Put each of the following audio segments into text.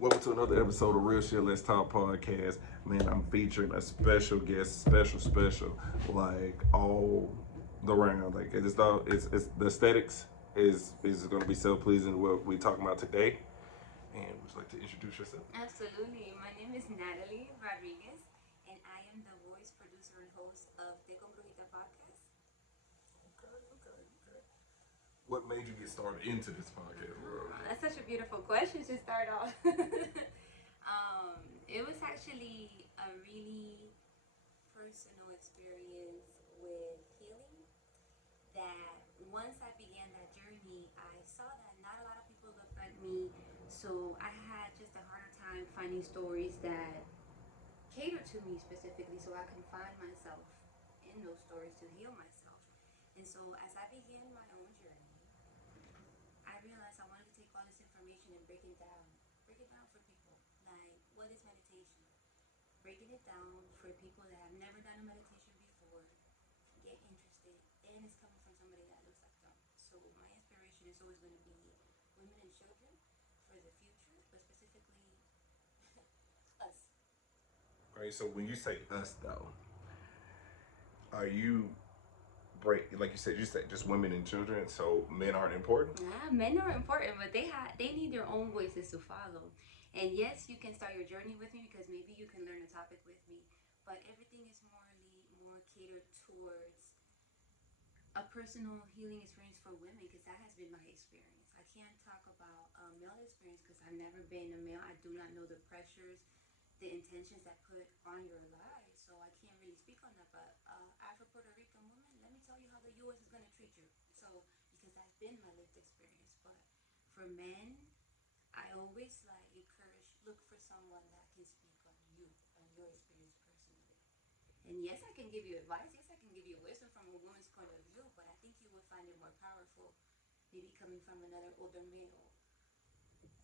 Welcome to another episode of Real Shit Let's Talk podcast. Man, I'm featuring a special guest, special, like all the round. Like it's the aesthetics is going to be so pleasing. What we talking about today, and would you like to introduce yourself? Absolutely. My name is Natalie Rodriguez, and I am the voice, producer, and host of the Complexities podcast. Okay. What made you get started into this podcast world? That's such a beautiful question to start off. It was actually a really personal experience with healing that once I began that journey, I saw that not a lot of people looked like me. So I had just a harder time finding stories that cater to me specifically so I can find myself in those stories to heal myself. And so as I began my own journey, I realized I wanted to take all this information and break it down for people. Like, what is meditation? Breaking it down for people that have never done a meditation before, get interested, and it's coming from somebody that looks like them. So my inspiration is always going to be women and children for the future, but specifically us. Right. So when you say us, though, are you like you said just women and children, so men aren't important? Yeah, men are important, but they need their own voices to follow. And yes, you can start your journey with me because maybe you can learn a topic with me. But everything is more catered towards a personal healing experience for women because that has been my experience. I can't talk about a male experience because I've never been a male. I do not know the pressures, the intentions that put on your lives. So I can't really speak on that. But Afro Puerto Rican woman, let me tell you how the U.S. is going to treat you. So because that's been my lived experience. But for men, I always like encourage look for someone that can speak on you and your experience personally. And yes, I can give you advice. Yes, I can give you wisdom from a woman's point of view. But I think you would find it more powerful, maybe coming from another older male.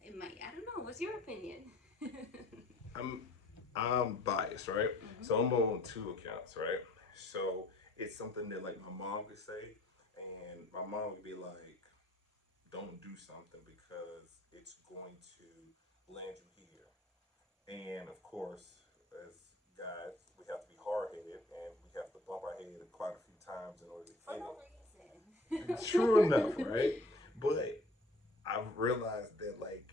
It might. I don't know. What's your opinion? I'm I'm biased, right? Mm-hmm. So I'm on two accounts, right? So it's something that like my mom could say, and my mom would be like, "Don't do something because it's going to land you here." And of course, as guys, we have to be hard headed, and we have to bump our head quite a few times in order to For get no it. reason. True enough, right? But I've realized that like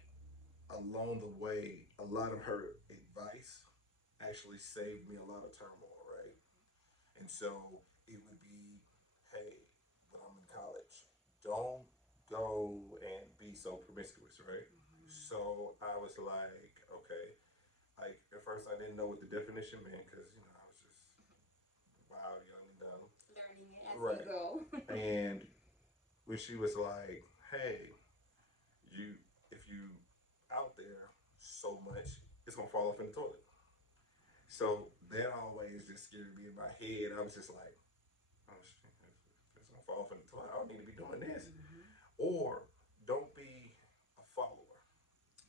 along the way, a lot of her advice actually saved me a lot of turmoil, right? And so it would be, hey, when I'm in college, don't go and be so promiscuous, right? Mm-hmm. So I was like, okay. Like at first, I didn't know what the definition meant because I was just wild, young, and dumb. Learning it as you Right. go. And when she was like, hey, you if you out there so much, it's gonna fall off in the toilet. So that always just scared me in my head. I was just like, oh shit, it's gonna fall off in the toilet. I don't need to be doing this. Mm-hmm. Or don't be a follower,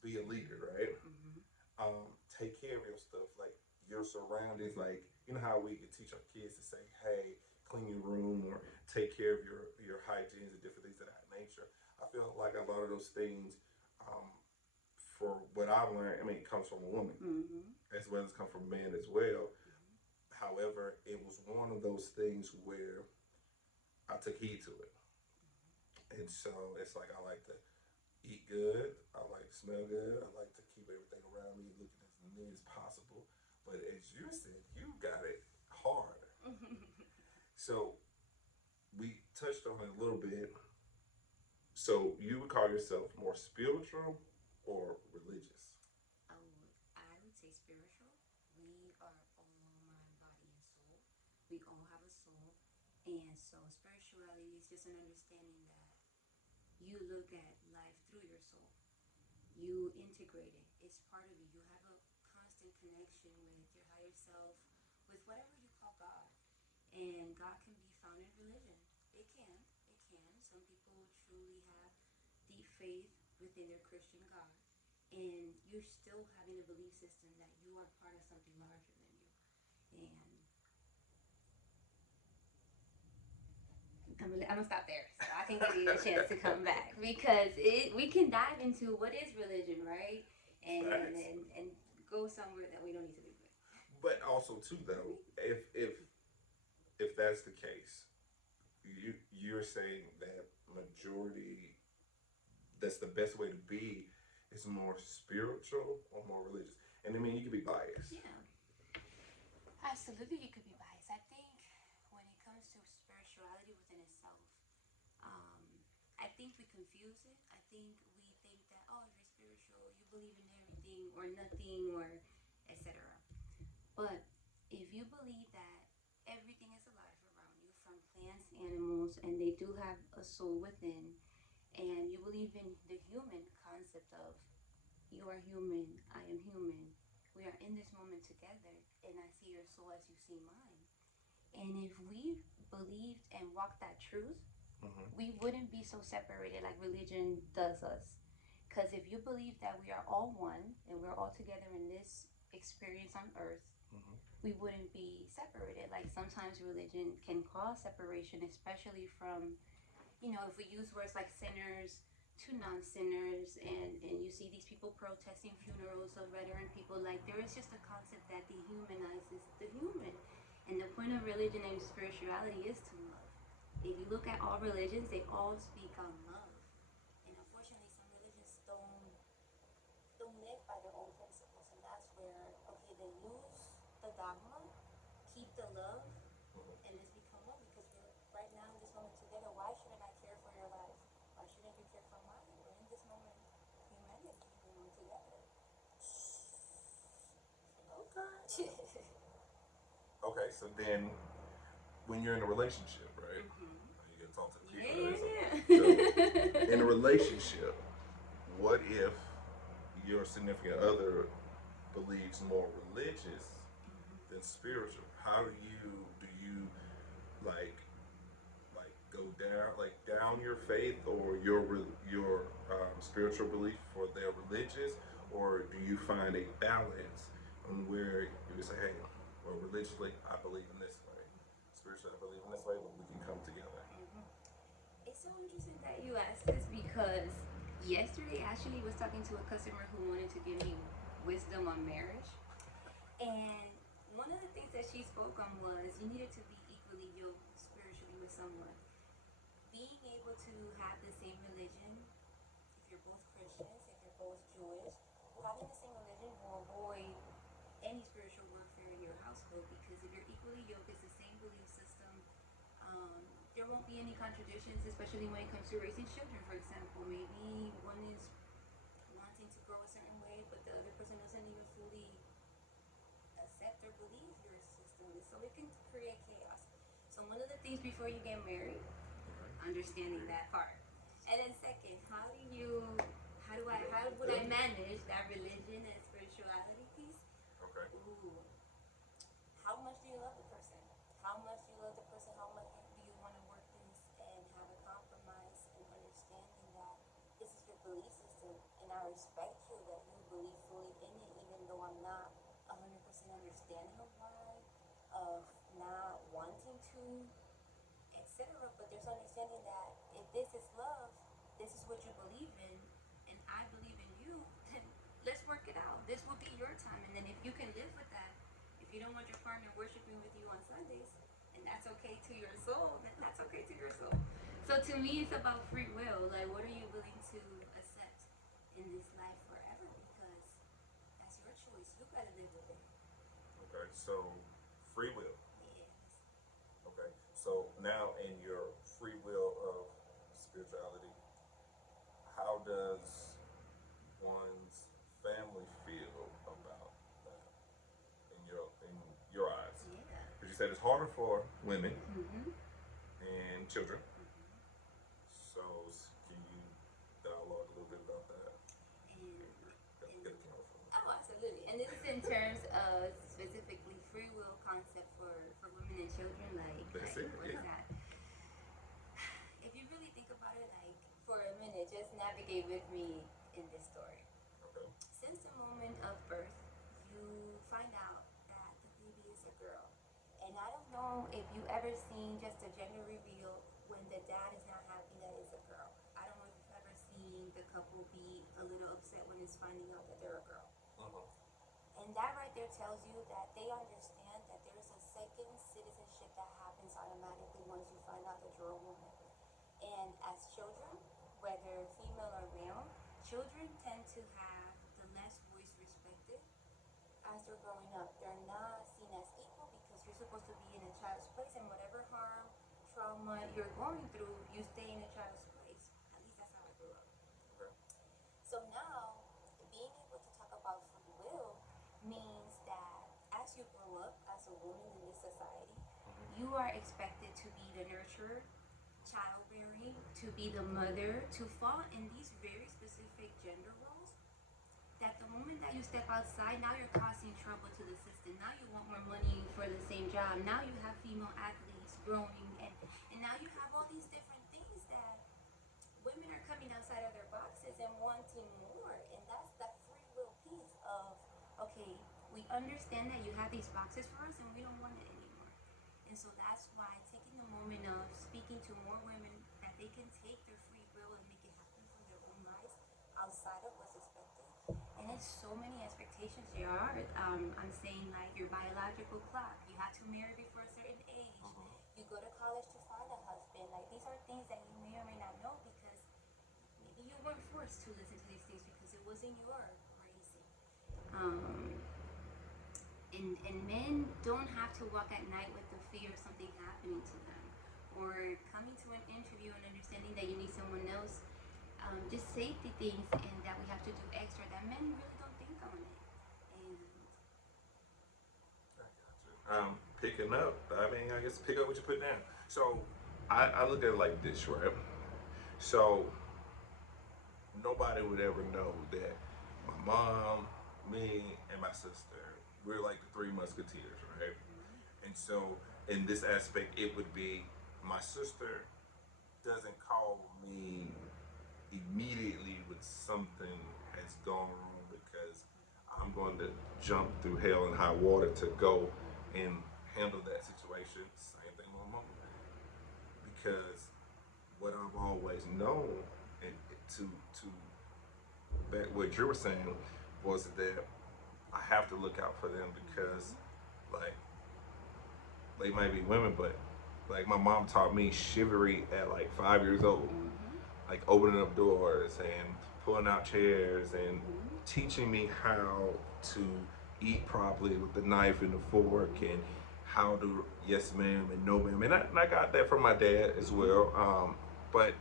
be a leader, right? Mm-hmm. Take care of your stuff, like your surroundings. Like how we could teach our kids to say, hey, clean your room or take care of your hygiene and different things of that nature. I feel like a lot of those things, um, for what I've learned, I mean, it comes from a woman Mm-hmm. as well as come from men as well. However, it was one of those things where I took heed to it. And so it's like I like to eat good, I like to smell good, I like to keep everything around me looking as neat as possible. But as you said, you got it hard. Mm-hmm. So we touched on it a little bit. So you would call yourself more spiritual or religious? I would say spiritual. We are all mind, body, and soul. We all have a soul. And so spirituality is just an understanding that you look at life through your soul. You integrate it. It's part of you. You have a constant connection with your higher self, with whatever you call God. And God can be found in religion. It can. It can. Some people truly have deep faith within their Christian God. And you're still having a belief system that you are part of something larger than you. And I'm gonna stop there so I can give you a chance to come back because we can dive into what is religion, right? Facts. and go somewhere that we don't need to be with. But also too though, if that's the case, you're saying that majority, that's the best way to be, is more spiritual or more religious. And I mean, you can be biased. Yeah, absolutely. You could be biased. I think when it comes to spirituality within itself, um, I think we confuse it. I think we think that, oh, if you're spiritual, you believe in everything or nothing or etc. But if you believe that everything is alive around you, from plants, animals, and they do have a soul within, and you believe in the human concept of you are human, I am human, we are in this moment together, and I see your soul as you see mine. And if we believed and walked that truth, Mm-hmm. we wouldn't be so separated like religion does us. Because if you believe that we are all one and we're all together in this experience on earth, Mm-hmm. we wouldn't be separated. Like sometimes religion can cause separation, especially from, if we use words like sinners to non-sinners, and you see these people protesting funerals of veteran people, like there is just a concept that dehumanizes the human. And the point of religion and spirituality is to love. If you look at all religions, they all speak on love. And unfortunately, some religions don't live by their own principles, and that's where, okay, they use the dogma, keep the love, Mm-hmm. and let's become one because we're right now in this moment together. Why shouldn't I care for your life? Why shouldn't you care for mine? We're in this moment, humanity, together. Okay. Okay, so then when you're in a relationship, right? You gotta talk to the Yeah, people. That is so in a yeah, yeah. relationship, what if your significant other believes more religious than spiritual? How do you like go down down your faith or your spiritual belief for their religious, or do you find a balance on where you would say, hey, well, religiously I believe in this way, spiritually I believe in this way, but we can come together. Mhm. It's so interesting that you asked this because yesterday actually was talking to a customer who wanted to give me wisdom on marriage. And one of the things that she spoke on was you needed to be equally yoked spiritually with someone. Being able to have the same religion, if you're both Christians, if you're both Jewish, having the same religion will avoid any spiritual warfare in your household because if you're equally yoked, it's the same belief system. There won't be any contradictions, especially when it comes to raising children. For example, maybe one is wanting to grow a certain way, but the other person doesn't even fully accept or believe your system. So it can create chaos. So one of the things before you get married, understanding that part. And then second, how would I manage that religion and spirituality piece? Okay. Ooh, how much do you love the person? How much do you love the person? How much do you want to work this and have a compromise and understanding that this is your belief system and I respect you that you believe fully in it even though I'm not 100% understanding of why, of not wanting to, etc. But there's understanding that if this is love, this is what you believe in, and I believe in you, then let's work it out. This will be your time. And then if you can live with that, if you don't want your partner worshiping with you on Sundays, and that's okay to your soul, then that's okay to your soul. So to me, it's about free will. Like, what are you willing to accept in this life forever? Because that's your choice. You gotta live with it. Okay, so free will. Yes. Okay, so now in your free will of spirituality, how does one's family feel about that in your eyes? Yeah. Because you said it's harder for women Mm-hmm. and children. Mm-hmm. So can you dialogue a little bit about that? And Get a camera for me. oh, absolutely. And this is in terms of specifically free will concept for women and children. That's Like it. what is Yeah. that? If you really think about it, like for a minute, just navigate with me in this story. Okay. Since the moment of birth, you find out that the baby is a girl. And I don't know if you ever seen just a gender reveal when the dad is not happy that it's a girl. I don't know if you've ever seen the couple be a little upset when it's finding out that they're a girl. Mhm. And that right there tells you that they understand that there's a second citizenship that happens automatically once you find out that you're a woman. And as children, whether female or male, children tend to have the less voice respected as they're growing up. They're not seen as equal because you're supposed to be in a child's place, and whatever harm, trauma you're going through, you stay in a child's place. At least that's how I grew up. Okay. So now, being able to talk about free will means that as you grow up as a woman in this society, you are expected to be the nurturer, childbearing, to be the mother, to fall in these very specific gender roles. That the moment that you step outside, now you're causing trouble to the system. Now you want more money for the same job. Now you have female athletes growing, and now you have all these different things that women are coming outside of their boxes and wanting more. And that's that free will piece of, okay, we understand that you have these boxes for us and we don't want it anymore. And so that's why taking the moment of speaking to more women that they can take their free will and make it happen from their own lives outside of what's expected. And it's so many expectations there are. I'm saying like your biological clock. You have to marry before a certain age. You go to college to find a husband. Like these are things that you may or may not know because maybe you weren't forced to listen to these things because it wasn't your raising. And men don't have to walk at night with the fear of something happening to them or coming to an interview and understanding that you need someone else. Just safety things and that we have to do extra that men really don't think on it. And I got you. Picking up. I mean, I guess pick up what you put down. So I look at it like this, right? So nobody would ever know that my mom, me, and my sister, we're like the three musketeers, right? And so in this aspect, it would be my sister doesn't call me immediately with something has gone wrong because I'm going to jump through hell and high water to go and handle that situation. Same thing with my mom. Because what I've always known and to back what you were saying was that I have to look out for them because like they might be women, but like my mom taught me chivalry at like 5 years old, like opening up doors and pulling out chairs and teaching me how to eat properly with the knife and the fork and how to yes ma'am and no ma'am, and I got that from my dad as well. But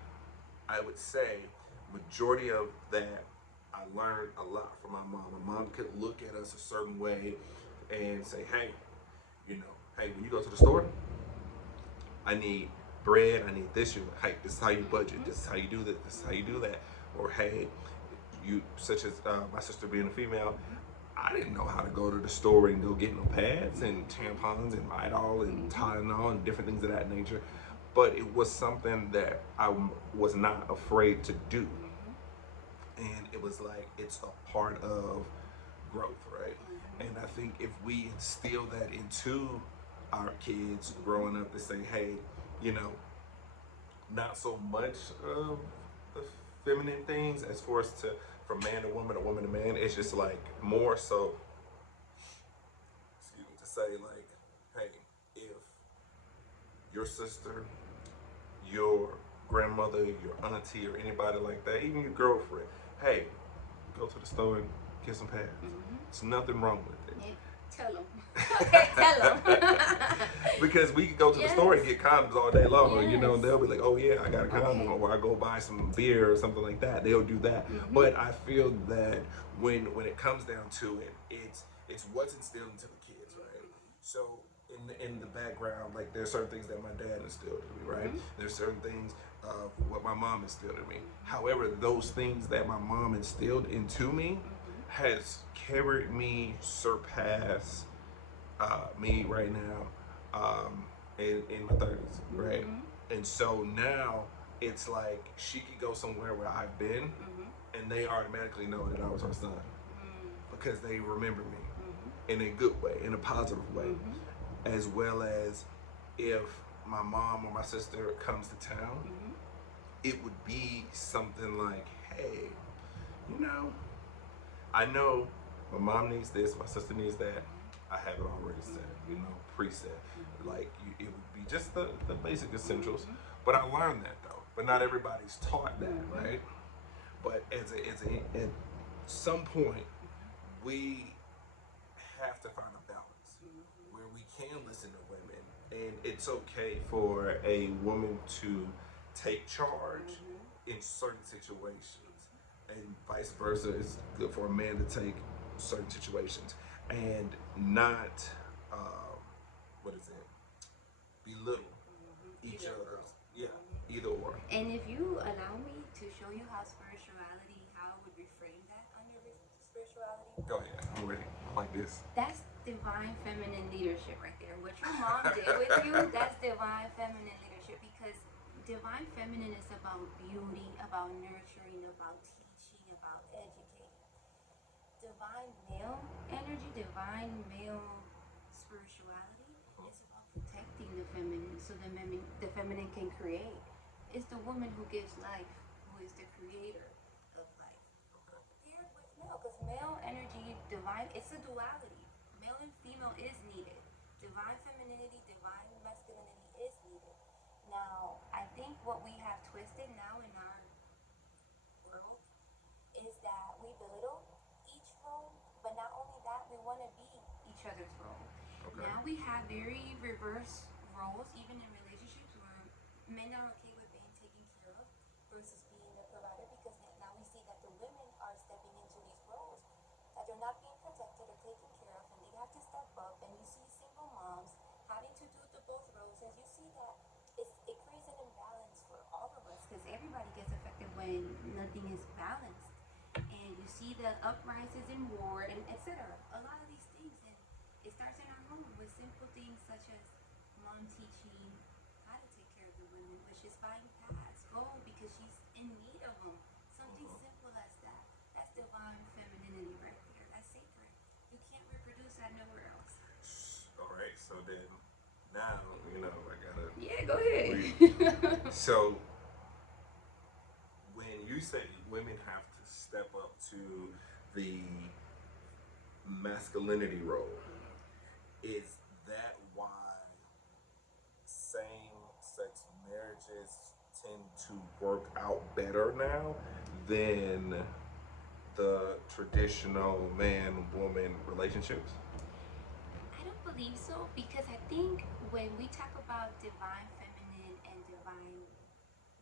I would say majority of that I learned a lot from my mom. My mom could look at us a certain way and say, hey, you know, hey, when you go to the store, I need bread, I need this. You, hey, this is how you budget. This is how you do this. This is how you do that. Or hey, you such as my sister being a female, I didn't know how to go to the store and go get no pads and tampons and Midol and Tylenol and different things of that nature. But it was something that I was not afraid to do, and it was like it's a part of growth, right? And I think if we instill that into our kids growing up to say, hey, you know, not so much of the feminine things as far as to from man to woman or woman to man. It's just like more so, excuse me, to say like, hey, if your sister, your grandmother, your auntie, or anybody like that, even your girlfriend, hey, go to the store and get some pads. There's nothing wrong with it. yeah, tell them. Okay, tell them. Because we could go to the store and get condoms all day long. You know, Yes. they'll be like, oh yeah, I got a condom, Okay. or I go buy some beer or something like that. They'll do that. But I feel that when it comes down to it, it's what's instilled into the kids, right? So in the background, like there's certain things that my dad instilled in me, right? There's certain things of what my mom instilled in me. However, those things that my mom instilled into me has carried me surpass me right now in my 30s, right? And so now it's like she could go somewhere where I've been and they automatically know that I was her son because they remember me in a good way, in a positive way, as well as if my mom or my sister comes to town, it would be something like, hey, you know, I know my mom needs this, my sister needs that. I have it already set, preset. Like it would be just the basic essentials. But I learned that though. But not everybody's taught that, right? But at some point, we have to find a balance where we can listen to women, and it's okay for a woman to take charge in certain situations, and vice versa. It's good for a man to take certain situations and not, um, what is it, belittle each other's, yeah, either or. And if you allow me to show you how spirituality, how I would reframe that on your spirituality. Go ahead, I'm ready. I like this. That's divine feminine leadership right there. What your mom did with you, that's divine feminine leadership, because divine feminine is about beauty, about nurturing, about teaching, about educating. Divine male energy, divine male spirituality is about protecting the feminine so the feminine can create. It's the woman who gives life, who is the creator of life. Paired with male, because male energy, divine, it's a duality. Male and female is needed. Divine femininity, divine masculinity is needed. Now, I think what we have twisted now in our world is that we belittle each role, but not only that, we want to be each other's role. Okay. Now we have very reverse roles, even in relationships, where men are okay with being taken care of versus being the provider, because now we see that the women are stepping into these roles, that they're not being protected or taken care of, and they have to step up. And you see single moms having to do the both roles, and you see that it creates an imbalance for all of us, because everybody gets affected when nothing is balanced. And you see the uprises in war and etc. A lot of these things, and it starts in our home with simple things such as mom teaching how to take care of the women, which is buying pads. Go because she's in need of them. Something simple as that. That's divine femininity right there. That's sacred. You can't reproduce that nowhere else. All right, so then now I gotta. Yeah, go ahead. So when you say women have to step up to the masculinity role, is that why same-sex marriages tend to work out better now than the traditional man-woman relationships? I don't believe so, because I think when we talk about divine feminine and divine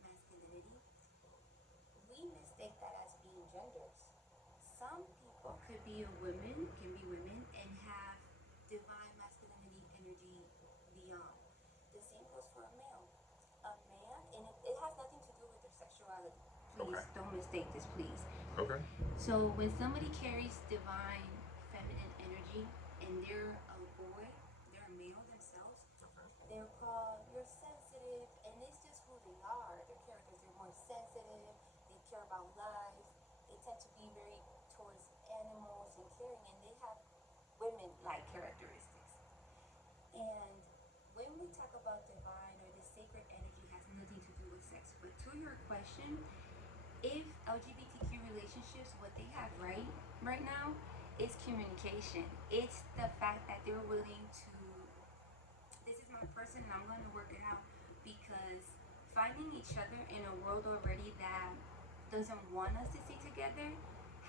masculinity, we mistake that as being genders. Some people could be can be women, and have divine masculinity energy beyond. The same goes for a male. A man, and it has nothing to do with their sexuality. Please Okay. don't mistake this, please. Okay. So when somebody carries divine feminine energy and they're a boy, they're a male themselves, they're called, you're sensitive, and it's just who they are. Their characters, they're more sensitive, they care about life, they tend to be very towards animals and caring, and they have women like characteristics. And when we talk about divine or the sacred energy, has nothing to do with sex. But to your question, if LGBTQ relationships, what they have right now is communication. It's the fact that they're willing to, this is my person and I'm going to work it out, because finding each other in a world already that doesn't want us to see together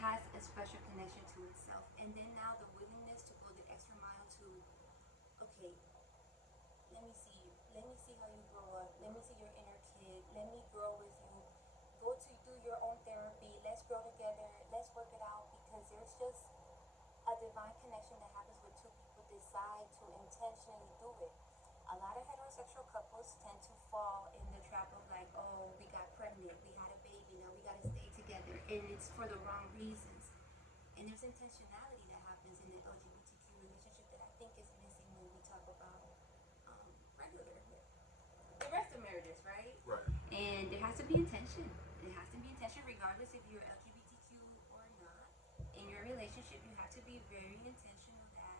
has a special connection to itself. And then now the willingness to go the extra mile to, okay, let me see you. Let me see how you grow up. Let me see your inner kid. Let me grow with you. Go to do your own therapy. Let's grow together. Let's work it out, because there's just a divine connection that happens when two people decide to intentionally do it. A lot of heterosexual couples tend to fall in the trap of like, oh, we got pregnant, we had a baby, now we gotta stay together, and it's for the wrong reasons. And there's intentionality that happens in the LGBTQ relationship that I think is missing when we talk about regular, the rest of marriages, right? Right. And there has to be intention. It has to be intention, regardless if you're LGBTQ or not. In your relationship, you have to be very intentional that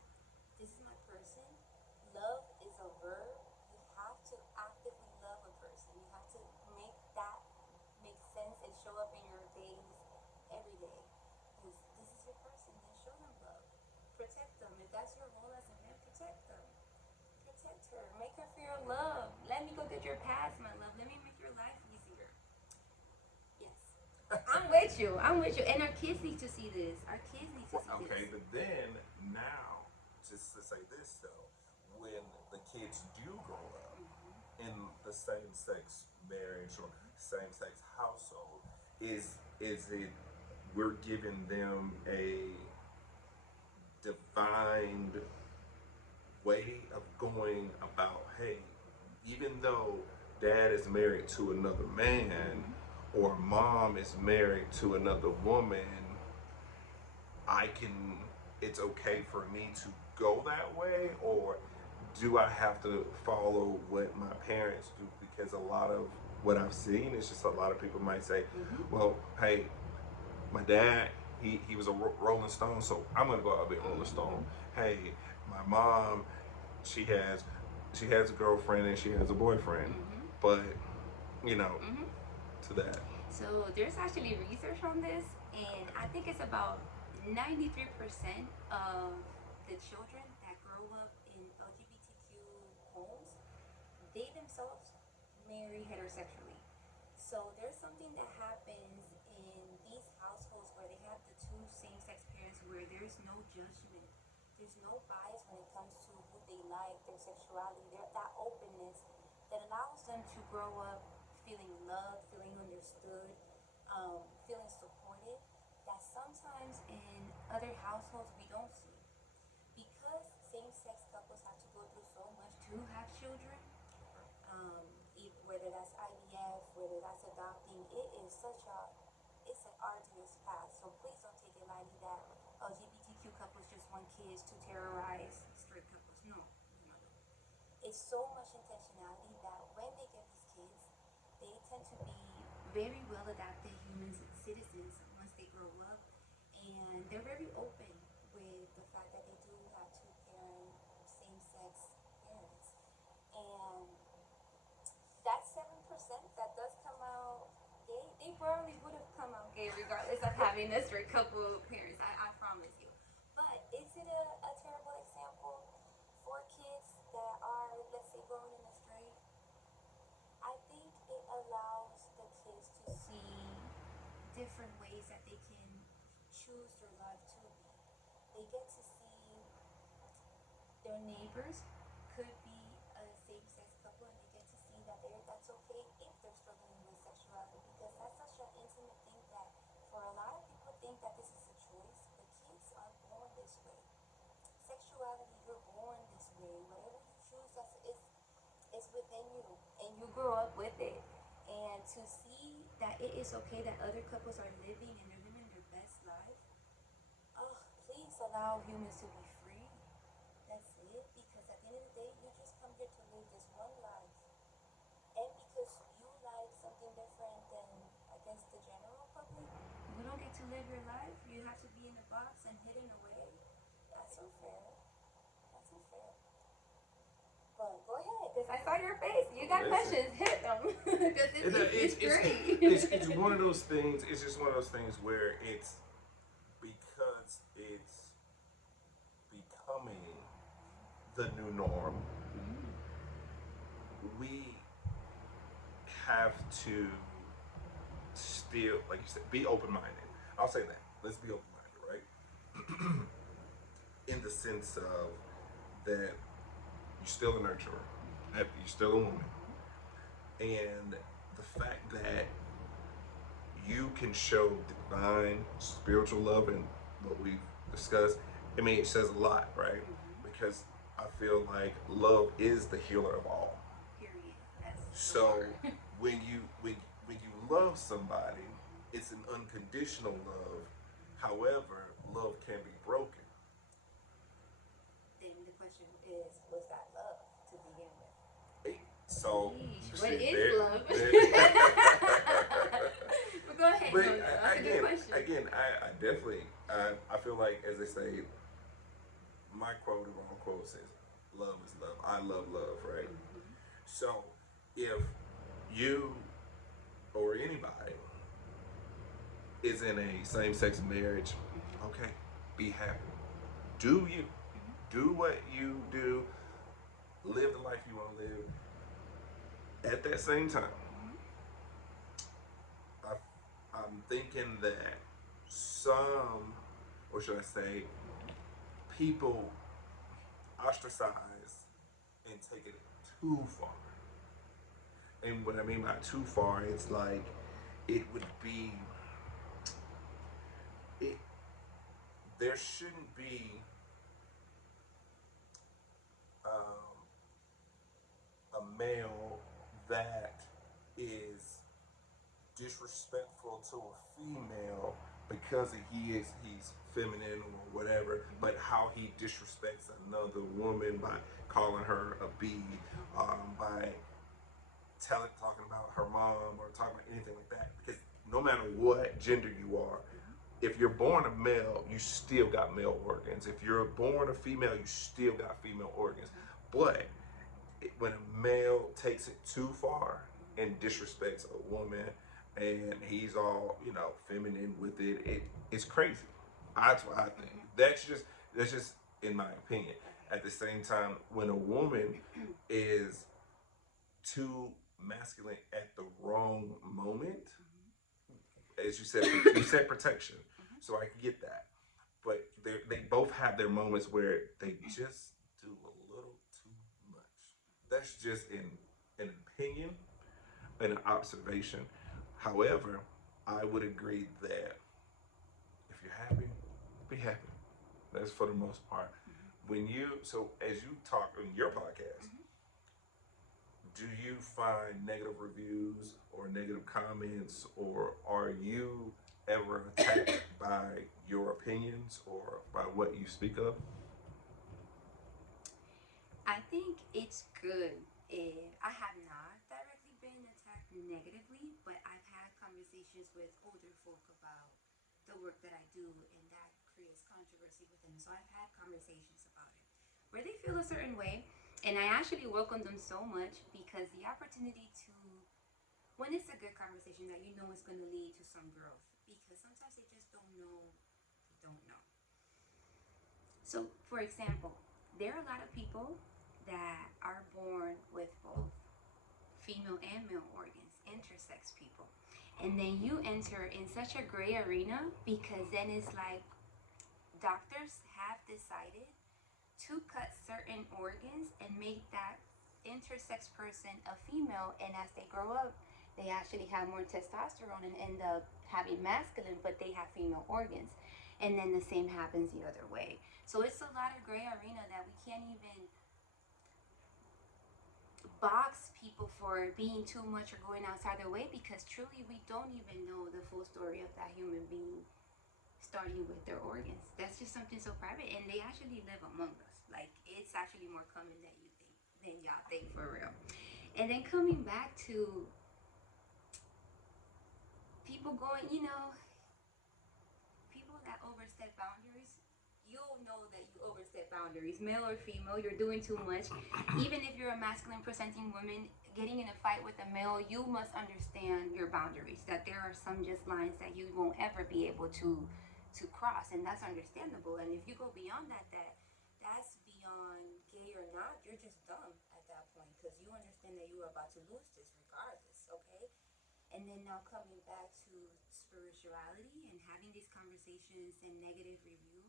this is my person. Love is a verb. You have to actively love a person. You have to make that make sense and show up in your days every day. That's your role as a man. Protect them. Protect her. Make her feel love. Let me go get your pass, my love. Let me make your life easier. Yes. I'm with you. I'm with you. And our kids need to see this. Our kids need to see Okay, this. but then now, just to say this though, when the kids do grow up in the same sex marriage or same sex household, is it we're giving them a defined way of going about, hey, even though dad is married to another man or mom is married to another woman, I can, it's okay for me to go that way, or do I have to follow what my parents do? Because a lot of what I've seen is just a lot of people might say, well, hey, my dad, he was a Rolling Stone, so I'm gonna go out and be a Rolling Stone. Hey, my mom, she has she has a girlfriend and she has a boyfriend, but you know, to that. So there's actually research on this, and I think it's about 93% of the children that grow up in LGBTQ homes, they themselves marry heterosexually. So there's something that happens in these households where they have the two same-sex parents, where there's no judgment, there's no bias when it comes to who they like, their sexuality, that openness that allows them to grow up feeling loved, feeling understood, feeling supported. That sometimes in other households we don't see, because same-sex couples have to go through so much to have children, whether that's IVF, whether that's adopting. It is such a, it's an arduous path. So please don't take it lightly that LGBTQ couples just want kids to terrorize straight couples. No, no, no, no. It's so much intentionality that when they get these kids, they tend to be very well adapted humans and citizens once they grow up, and they're very open with the fact that they do have two parent, same sex parents. And that 7% that does come out gay, they probably would have come out gay regardless of having a straight couple parents. I promise you. But is it a terrible example for kids that are, let's say, growing in a straight? I think it allows the kids to see different ways that they can choose their life to be. They get to see their neighbors could be a same-sex couple, and they get to see that that's okay if they're struggling with sexuality, because that's such an intimate thing that for a lot of people think that this is a choice, but kids are born this way. Sexuality, you're born this way. Whatever you choose, that's it's within you, and you grow up with it. And to see that it is okay that other couples are living and they're living their best life, oh, please allow humans to be free. That's it. Because at the end of the day, you just come here to live this one life. And because you like something different than, I guess, the general public, you don't get to live your life. You have to be in a box and hidden away. That's unfair. That's unfair. But go ahead, because I saw your face. You got Listen, questions. Hit them. Because it's great. it's one of those things. It's just one of those things where it's because it's becoming the new norm. We have to still, like you said, be open minded. I'll say that. Let's be open minded, right? In the sense of that you're still a nurturer, that you're still a woman, and the fact that you can show divine spiritual love and what we've discussed, I mean, it says a lot, right? Because I feel like love is the healer of all. Period. That's the So word. when you love somebody, it's an unconditional love. However, love can be broken. Then the question is, was that love to begin with? So Yeesh, you what see is there, love? But go ahead. but No, no, that's a good question. I definitely, I feel like, as they say, my quote or wrong quote says, "Love is love." I love love, right? So if you or anybody is in a same-sex marriage, okay, be happy. Do you? do what you do, live the life you want to live. At that same time, Mm-hmm. I, I'm thinking that some, or should I say, people ostracize and take it too far. And what I mean by too far, it's like it would be it. There shouldn't be a male that is disrespectful to a female because he's feminine or whatever, Mm-hmm. but how he disrespects another woman by calling her a b, by talking about her mom or talking about anything like that. Because no matter what gender you are, Mm-hmm. if you're born a male, you still got male organs. If you're born a female, you still got female organs. Mm-hmm. But when a male takes it too far Mm-hmm. and disrespects a woman, and he's all feminine with it's crazy. That's what I think. Mm-hmm. That's just in my opinion. Okay. At the same time, when a woman is too masculine at the wrong moment, Mm-hmm. as you said protection, Mm-hmm. so I can get that. But they both have their moments where they just do a little too much. That's just an opinion and an observation. However, I would agree that if you're happy, be happy. That's for the most part. As you talk in your podcast, Mm-hmm. do you find negative reviews or negative comments, or are you ever attacked by your opinions or by what you speak of? I think it's good. I have not directly been attacked negatively, but I've had conversations with older folk about the work that I do, and that creates controversy with them. So I've had conversations about it where they feel a certain way, and I actually welcome them so much because the opportunity to, when it's a good conversation that you know is going to lead to some growth, because sometimes they just don't know, they don't know. So, for example, there are a lot of people that are born with both female and male organs, intersex people. And then you enter in such a gray arena because then it's like doctors have decided to cut certain organs and make that intersex person a female. And as they grow up, they actually have more testosterone and end up having masculine, but they have female organs. And then the same happens the other way. So it's a lot of gray arena that we can't even box people for being too much or going outside their way, because truly we don't even know the full story of that human being starting with their organs. That's just something so private, and they actually live among us. Like, it's actually more common than you think, than y'all think, for real. And then coming back to people going, people that overstep boundaries, you'll know that you overstep boundaries, male or female. You're doing too much. Even if you're a masculine presenting woman getting in a fight with a male, you must understand your boundaries, that there are some just lines that you won't ever be able to cross, and that's understandable. And if you go beyond that, that's beyond gay or not, you're just dumb at that point, because you understand that you are about to lose this regardless. Okay. And then now coming back to spirituality and having these conversations and negative review,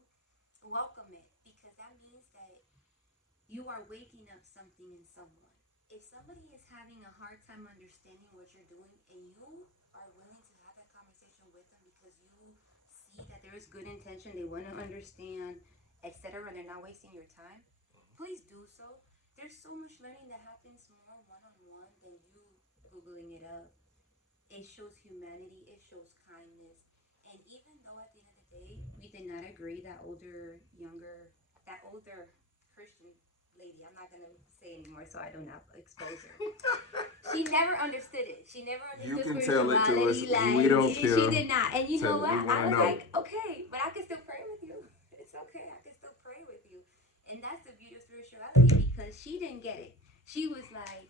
welcome it, because that means that you are waking up something in someone. If somebody is having a hard time understanding what you're doing and you are willing to have that conversation with them because you see that there is good intention, they want to understand, etc., and they're not wasting your time, please do so. There's so much learning that happens more one on one than you Googling it up. It shows humanity, it shows kindness. And even though at the end of the day, we did not agree, that older Christian lady, I'm not going to say anymore so I do not expose her. She never understood it. She never You understood can tell it to us. spirituality. Like, We don't she care. did not. And you know Tell it. what? We want I to was know. like, okay, but I can still pray with you. It's okay. I can still pray with you. And that's the beauty of spirituality, because she didn't get it. She was like,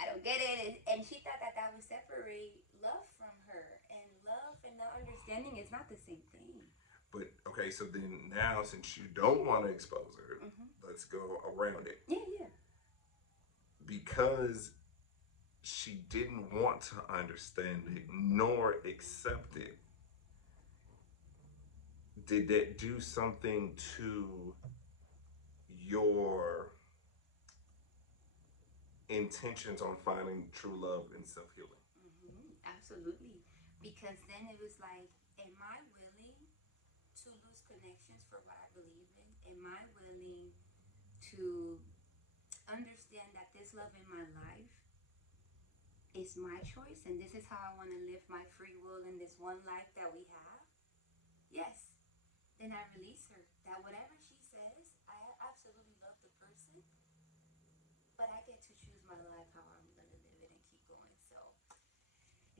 I don't get it. And she thought that that would separate love from her. And love and not understanding is not the same thing. But okay, so then now since you don't want to expose her, let's go around it. Yeah, yeah. Because she didn't want to understand it nor accept it, did that do something to your intentions on finding true love and self healing? Absolutely. Because then it was like, am I willing to lose connections for what I believe in? Am I willing to understand that this love in my life is my choice and this is how I want to live my free will in this one life that we have? Yes. Then I release her. That whatever she says, I absolutely love the person, but I get to choose my life how I'm going to live it and keep going. So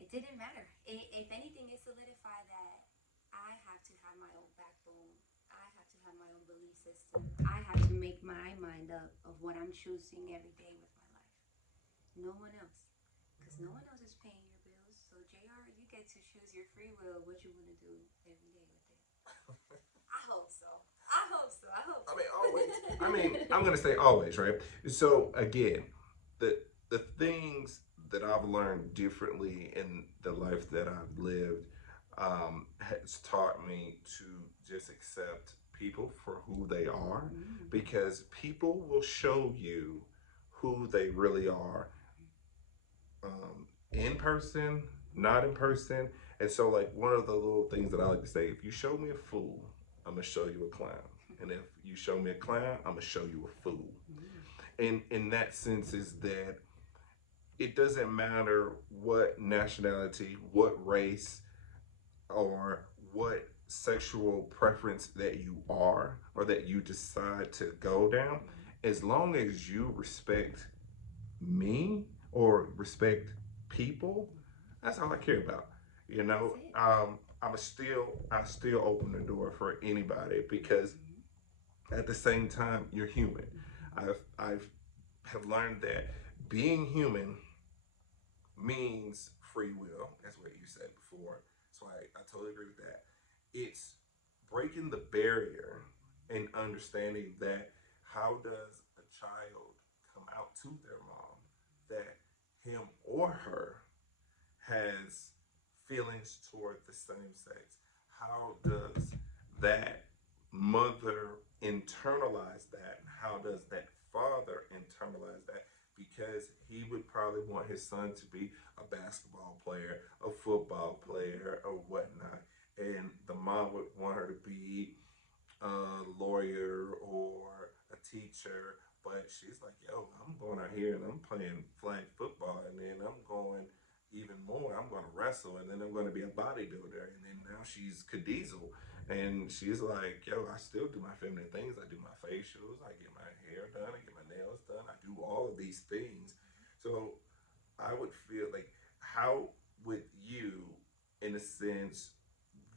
it didn't matter. If anything, it solidified that I have to have my own backbone. I have to have my own belief system. I have to make my mind up of what I'm choosing every day with my life. No one else. Because no one else is paying your bills. So, JR, you get to choose your free will, what you want to do every day with it. I hope so. I hope so. I hope I so. mean, always. I mean, I'm gonna say always, right? So again, the the things that I've learned differently in the life that I've lived has taught me to just accept people for who they are, because people will show you who they really are, in person, not in person. And so, like, one of the little things that I like to say, if you show me a fool, I'm gonna show you a clown. And if you show me a clown, I'm gonna show you a fool. And in that sense, is that it doesn't matter what nationality, what race, or what sexual preference that you are or that you decide to go down, as long as you respect me or respect people, that's all I care about. You know, That's it. I still open the door for anybody, because at the same time you're human. I've have learned that being human means free will. That's what you said before. So I totally agree with that. It's breaking the barrier and understanding that how does a child come out to their mom that him or her has feelings toward the same sex? How does that mother internalize that? How does that father internalize that? Because he would probably want his son to be a basketball player, a football player, or whatnot. And the mom would want her to be a lawyer or a teacher, but she's like, yo, I'm going out here and I'm playing flag football, and then I'm going even more. I'm going to wrestle, and then I'm going to be a bodybuilder. And then now she's Cadizel, and she's like, yo, I still do my feminine things. I do my facials, I get my hair done, I get my nails done, I do all of these things. So I would feel like, how would you, in a sense,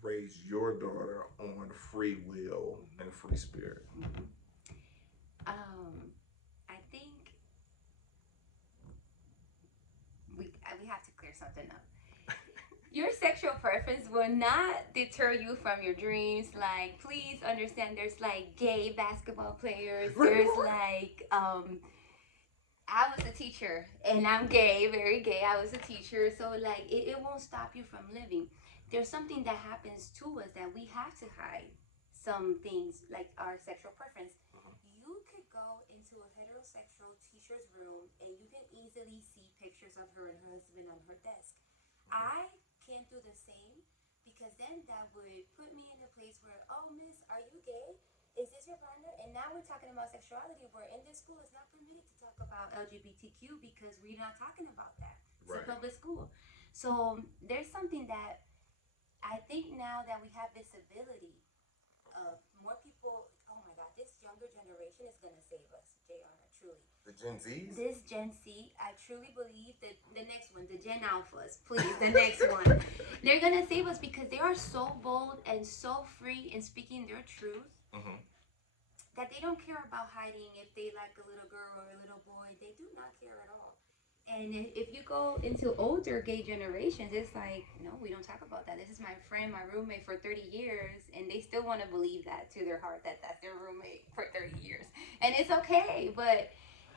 raise your daughter on free will and free spirit? I think we have to clear something up. Your sexual preference will not deter you from your dreams. Like, please understand, there's like gay basketball players. There's like I was a teacher and I'm gay, very gay. I was a teacher. So, like, it won't stop you from living. There's something that happens to us that we have to hide. Some things, like our sexual preference. You could go into a heterosexual teacher's room and you can easily see pictures of her and her husband on her desk. I can't do the same because then that would put me in a place where, oh, miss, are you gay? Is this your partner? And now we're talking about sexuality, where in this school it's not permitted to talk about LGBTQ because we're not talking about that. It's a Right. public school. So there's something that I think now that we have visibility of more people. Oh my God, this younger generation is gonna save us, JR. Truly, The Gen Zs? this Gen Z, I truly believe that the next one, the Gen Alphas, please, the next one, they're gonna save us because they are so bold and so free in speaking their truth that they don't care about hiding if they like a little girl or a little boy. They do not care at all. And if you go into older gay generations, it's like, no, we don't talk about that. This is my friend, my roommate for 30 years, and they still want to believe that to their heart that that's their roommate for 30 years. And it's okay, but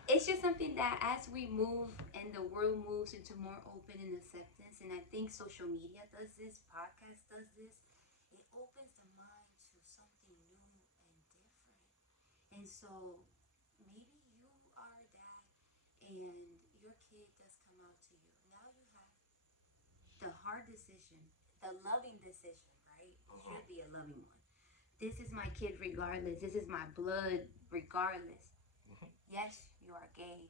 it's just something that as we move and the world moves into more open and acceptance, and I think social media does this, podcast does this, it opens the mind to something new and different. And so maybe you are a dad and your kid does come out to you. Now you have the hard decision, the loving decision, right? It Uh-huh. should be a loving one. This is my kid regardless. This is my blood regardless. Mhm. Yes, you are gay.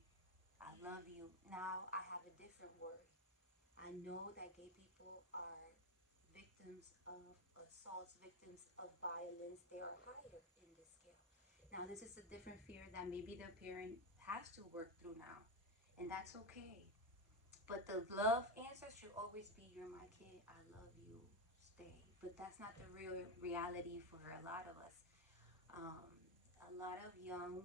I love you. Now I have a different word. I know that gay people are victims of assaults, victims of violence. They are higher in this scale. Now, this is a different fear that maybe the parent has to work through now, and that's okay. But the love answer should always be, "You're my kid. I love you. Stay." But that's not the real reality for a lot of us. Um, a lot of young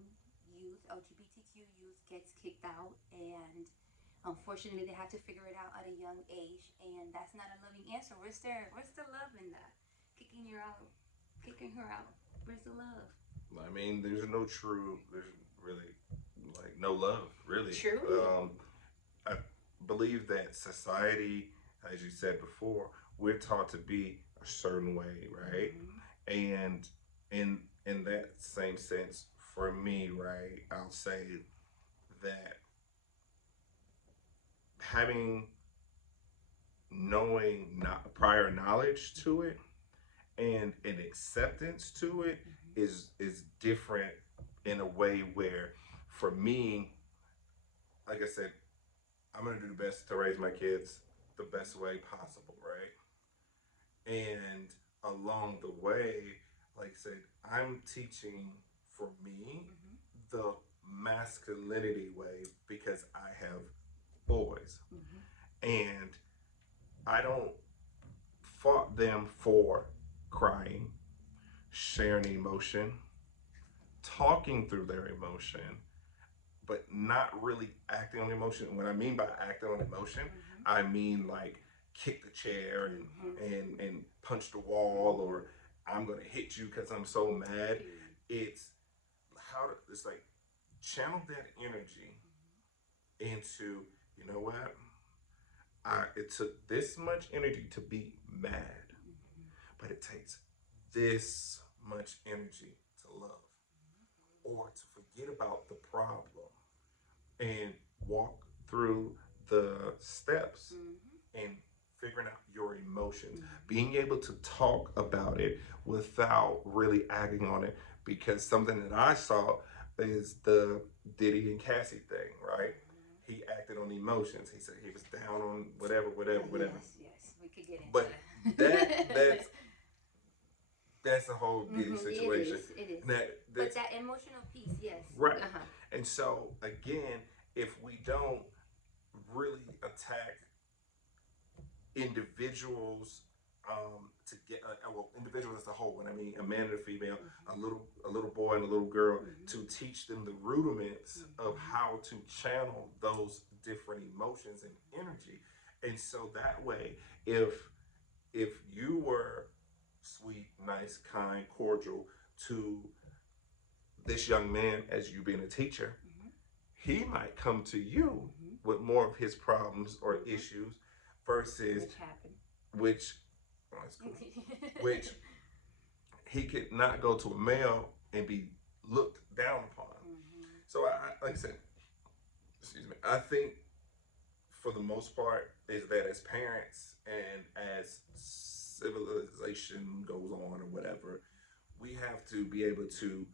youth, LGBTQ youth, gets kicked out, and unfortunately, they have to figure it out at a young age, and that's not a loving answer. Where's there? Where's the love in that? Kicking her out, kicking her out. Where's the love? I mean, there's no true, there's really like no love, really. Truly. I believe that society, as you said before, we're taught to be a certain way, right? Mm-hmm. And in that same sense, for me, right, I'll say that having knowing not prior knowledge to it and an acceptance to it Mm-hmm. is different in a way where for me, like I said, I'm gonna do the best to raise my kids the best way possible, right? And along the way, like I said, I'm teaching for me Mm-hmm. the masculinity way because I have boys. Mm-hmm. And I don't fault them for crying, sharing emotion, talking through their emotion, but not really acting on emotion. What I mean by acting on emotion, Mm-hmm. I mean like kick the chair Mm-hmm. and punch the wall, or I'm gonna hit you because I'm so mad. Period. It's it's like channel that energy into, you know what, it took this much energy to be mad, Mm-hmm. but it takes this much energy to love or to forget about the problem and walk through the steps Mm-hmm. and figuring out your emotions, Mm-hmm. being able to talk about it without really acting on it. Because something that I saw is the Diddy and Cassie thing, right? Mm-hmm. He acted on emotions. He said he was down on whatever, whatever, whatever. Yes, yes, we could get into But that that. that's a whole Diddy Mm-hmm. It situation. is. It is. And But that's that emotional piece, yes. right. Uh huh. And so again, if we don't really attack individuals to get well, individuals as a whole, when I mean a man and a female, Mm-hmm. a little boy and a little girl, Mm-hmm. to teach them the rudiments of Mm-hmm. how to channel those different emotions and energy. And so that way, if you were sweet, nice, kind, cordial to this young man as you being a teacher, Mm-hmm. he might come to you Mm-hmm. with more of his problems or Mm-hmm. issues versus Which happened. which oh, that's cool. Which he could not go to a male and be looked down upon. Mm-hmm. So like I said, excuse me, I think for the most part is that as parents and as civilization goes on or whatever, we have to be able to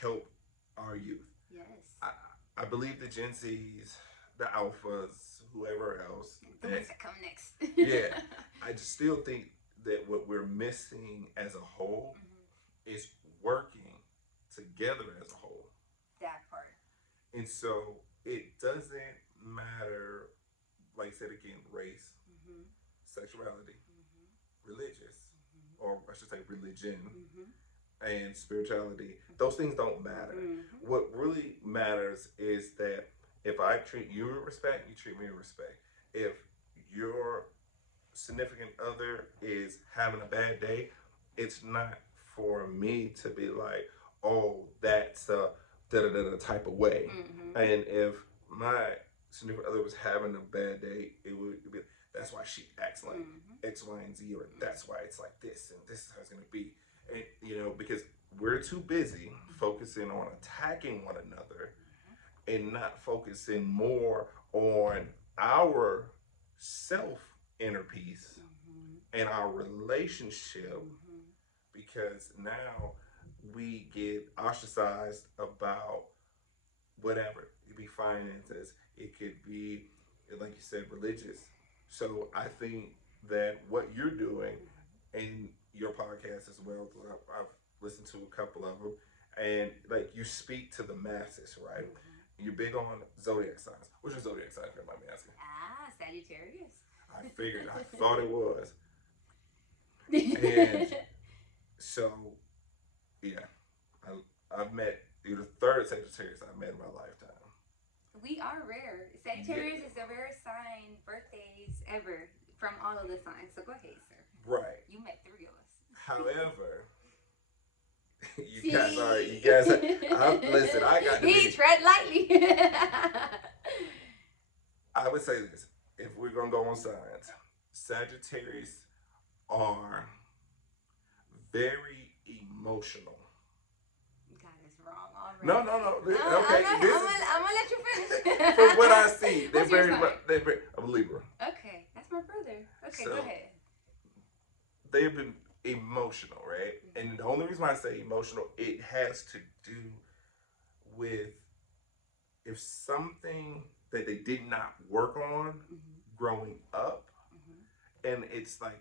help our youth. Yes. I, I believe the Gen Zs, the Alphas, whoever else, The ones that come next. yeah, I just still think that what we're missing as a whole Mm-hmm. is working together as a whole. That part. And so it doesn't matter, like I said again, race, Mm-hmm. sexuality, Mm-hmm. religious, Mm-hmm. or I should say religion, Mm-hmm. and spirituality. Those things don't matter. Mm-hmm. What really matters is that If I treat you with respect, you treat me with respect. If your significant other is having a bad day, it's not for me to be like, oh, that's a da da da type of way. Mm-hmm. And if my significant other was having a bad day, it would be that's why she acts like Mm-hmm. X, Y, and Z, or that's why it's like this, and this is how it's gonna be. And because we're too busy focusing on attacking one another and not focusing more on our self inner peace Mm-hmm. and our relationship, Mm-hmm. because now we get ostracized about whatever. It could be finances, it could be, like you said, religious. So I think that what you're doing in your podcast as well, I've listened to a couple of them, and like you speak to the masses, right? Mm-hmm. You're big on zodiac signs. What's your zodiac sign, if you don't mind me asking? Ah, Sagittarius. I figured, I thought it was. And so, yeah, I've met, you're the third Sagittarius I've met in my lifetime. We are rare. Sagittarius is the rarest sign birthdays ever from all of the signs. So go ahead, sir. Right. You met three of us. However, you guys See? are, you guys are, listen, I got to He be, tread lightly. I would say this, if we're going to go on signs, Sagittarius are very emotional. God is wrong already. No. Okay, I'm gonna let you finish. from what I see, they're What's your very, sign? I'm a Libra. Okay, that's my brother. Okay, So, go ahead. They've been emotional, right? Mm-hmm. And the only reason why I say emotional, it has to do with if something that they did not work on Mm-hmm. growing up, Mm-hmm. and it's like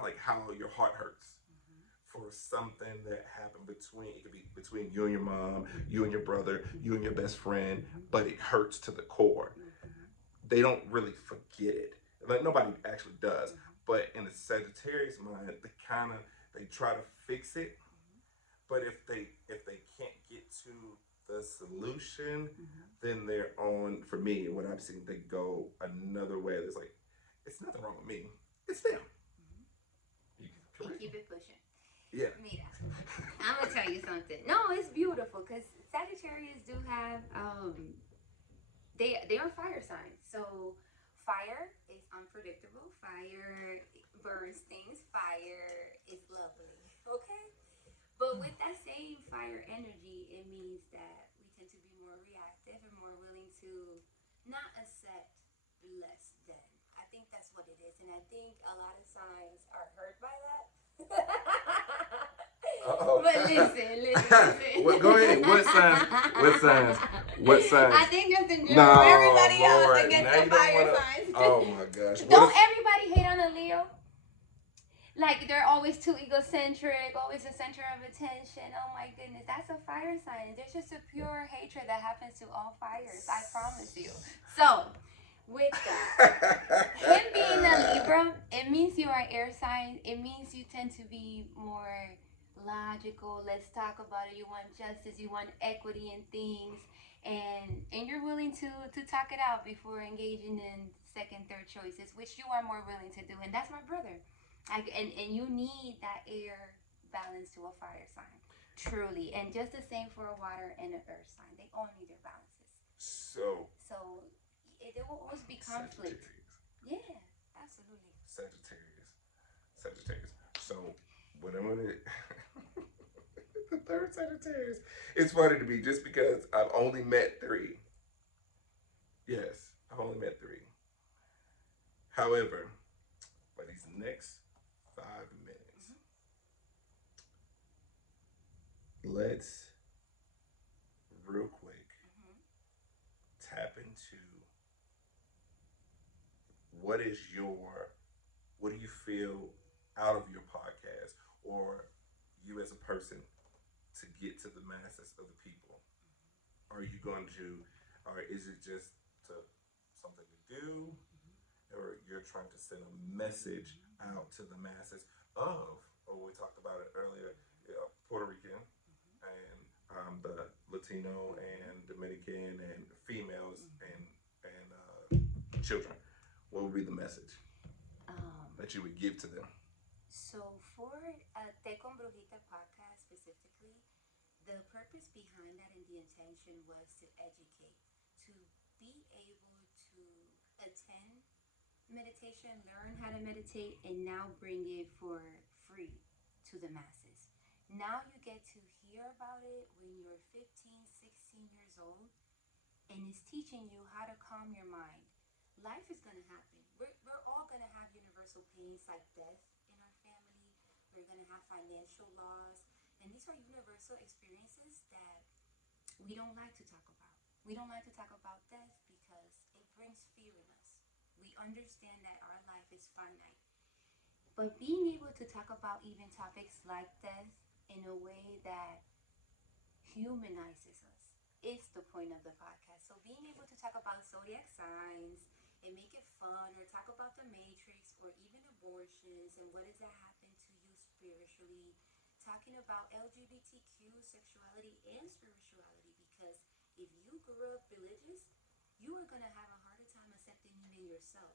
like how your heart hurts Mm-hmm. for something that happened between, it could be between you and your mom, you and your brother, you and your best friend, but it hurts to the core. Mm-hmm. They don't really forget it. Like nobody actually does. Mm-hmm. But in the Sagittarius mind, they try to fix it. But if they can't get to the solution, Mm-hmm. then they're on, for me and what I've seen, they go another way. There's like, it's nothing wrong with me. It's them. Mm-hmm. You And correct? keep it pushing. Yeah. Mira, I'm gonna tell you something. No, it's beautiful because Sagittarius do have they are fire signs. So fire is unpredictable. Fire burns things. Fire is lovely. Okay. But with that same fire energy, it means that we tend to be more reactive and more willing to not accept less than. I think that's what it is. And I think a lot of signs are hurt by that. Uh-oh. But listen. Go ahead. What signs? What signs? What signs? I think just in No, general, everybody else Lord. against Now the you don't fire wanna. signs. Oh my gosh. Don't everybody hate on a Leo? Like they're always too egocentric, always the center of attention. Oh my goodness, that's a fire sign. There's just a pure hatred that happens to all fires. I promise you. So, with that, him being a Libra, it means you are air sign. It means you tend to be more logical. Let's talk about it. You want justice. You want equity in things, and you're willing to talk it out before engaging in second, third choices, which you are more willing to do. And that's my brother. And you need that air balance to a fire sign, truly. And just the same for a water and an earth sign. They all need their balances. So there will always be conflict. Yeah, absolutely. Sagittarius. So what I'm gonna the third Sagittarius. It's funny to me just because I've only met three. Yes, I've only met three. However, by these next 5 minutes, let's real quick Mm-hmm. tap into what is what do you feel out of your podcast, or you as a person, to get to the masses of the people? Are you going to, or is it just to something to do, or you're trying to send a message out to the masses of, or we talked about it earlier, Puerto Rican and the Latino Mm-hmm. and Dominican and females Mm-hmm. and children, what would be the message Um, that you would give to them? so for Te con Brujita podcast specifically, the purpose behind that and the intention was to educate, to be able to attend meditation, learn how to meditate, and now bring it for free to the masses. Now you get to hear about it when you're 15, 16 years old, and it's teaching you how to calm your mind. Life is going to happen. We're all going to have universal pains like death in our family. We're going to have financial loss. And these are universal experiences that we don't like to talk about. We don't like to talk about death because it brings fear in us. We understand that our life is finite. But being able to talk about even topics like death in a way that humanizes us is the point of the podcast. So being able to talk about zodiac signs and make it fun, or talk about the matrix, or even abortions and what does that happen to you spiritually, talking about LGBTQ sexuality and spirituality, because if you grew up religious, you are going to have a harder time accepting even yourself,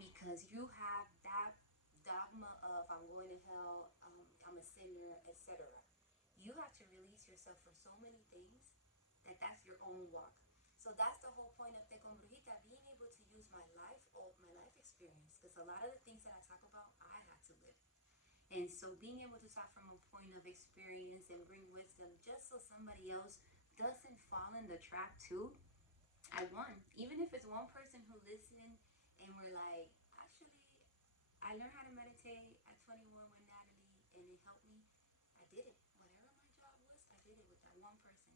because you have that dogma of I'm going to hell, I'm a sinner, etc. You have to release yourself for so many things that that's your own walk. So that's the whole point of Te con Brujita, being able to use my life or my life experience, because a lot of the things that I talk about, I had to live. And so being able to talk from a point of experience and bring wisdom just so somebody else doesn't fall in the trap too, I won. Even if it's one person who listened and were like, actually, I learned how to meditate at 21 with Natalie and it helped me. I did it. Whatever my job was, I did it with that one person.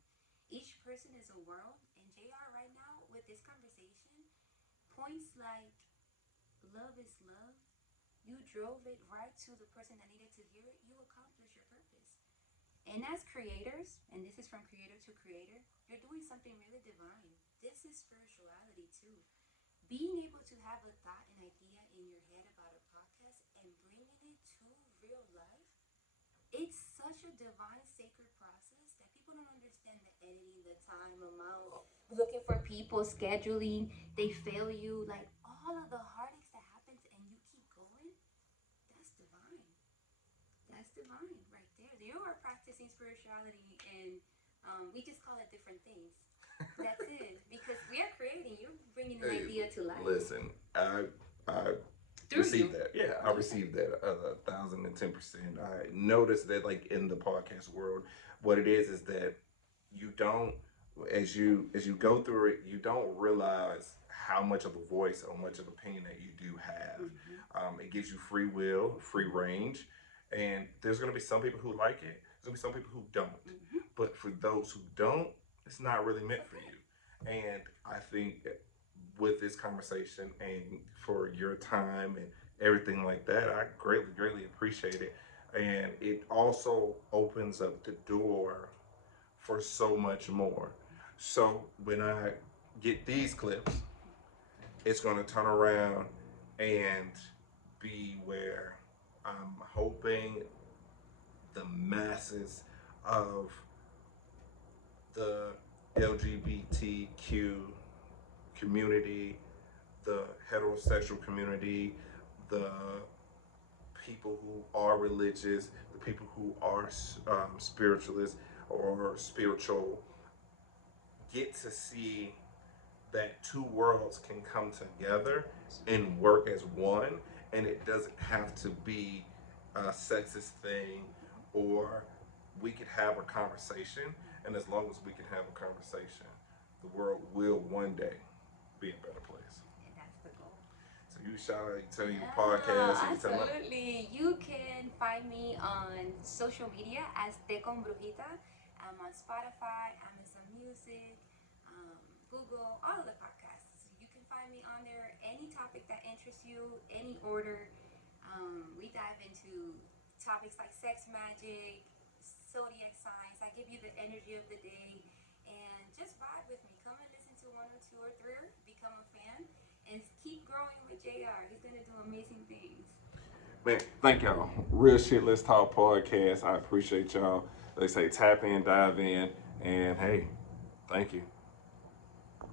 Each person is a world, and JR right now with this conversation, points like love is love. You drove it right to the person that needed to hear it. You accomplished your purpose. And as creators, and this is from creator to creator, you're doing something really divine. This is spirituality too. Being able to have a thought and idea in your head about a podcast and bringing it to real life, it's such a divine, sacred process that people don't understand the editing, the time amount, looking for people, scheduling, they fail you, like all of the heartaches that happens and you keep going. That's divine. That's divine right there. You are practicing spirituality, and we just call it different things. That's it. Because we are creating. You're bringing an Hey, idea to life listen, I through received you. that. Yeah, I Yeah. received that 1,010%. I noticed that, like in the podcast world, what it is that you don't, as you go through it, you don't realize how much of a voice or much of opinion that you do have. Mm-hmm. It gives you free will, free range, and there's going to be some people who like it. There's going to be some people who don't. Mm-hmm. But for those who don't, it's not really It's meant for okay. you. And I think with this conversation and for your time and everything like that, I greatly, greatly appreciate it. And it also opens up the door for so much more. So when I get these clips, it's going to turn around and be where I'm hoping the masses of the LGBTQ community, the heterosexual community, the people who are religious, the people who are spiritualists or spiritual, get to see that two worlds can come together and work as one, and it doesn't have to be a sexist thing, or we could have a conversation, and as long as we can have a conversation, the world will one day be a better place. And that's the goal. So you shout out, you tell your Yeah, podcast, and you tell them. absolutely. You can find me on social media as Te con Brujita. I'm on Spotify, Amazon Music, Google, all of the podcasts. You can find me on there. Any topic that interests you, any order. We dive into topics like sex magic, zodiac signs. I give you the energy of the day, and just vibe with me. Come and listen to one or two or three, become a fan, and keep growing with JR. He's gonna do amazing things. Man, thank y'all. Real shit, let's talk podcast. I appreciate y'all. They say tap in, dive in, And hey, thank you.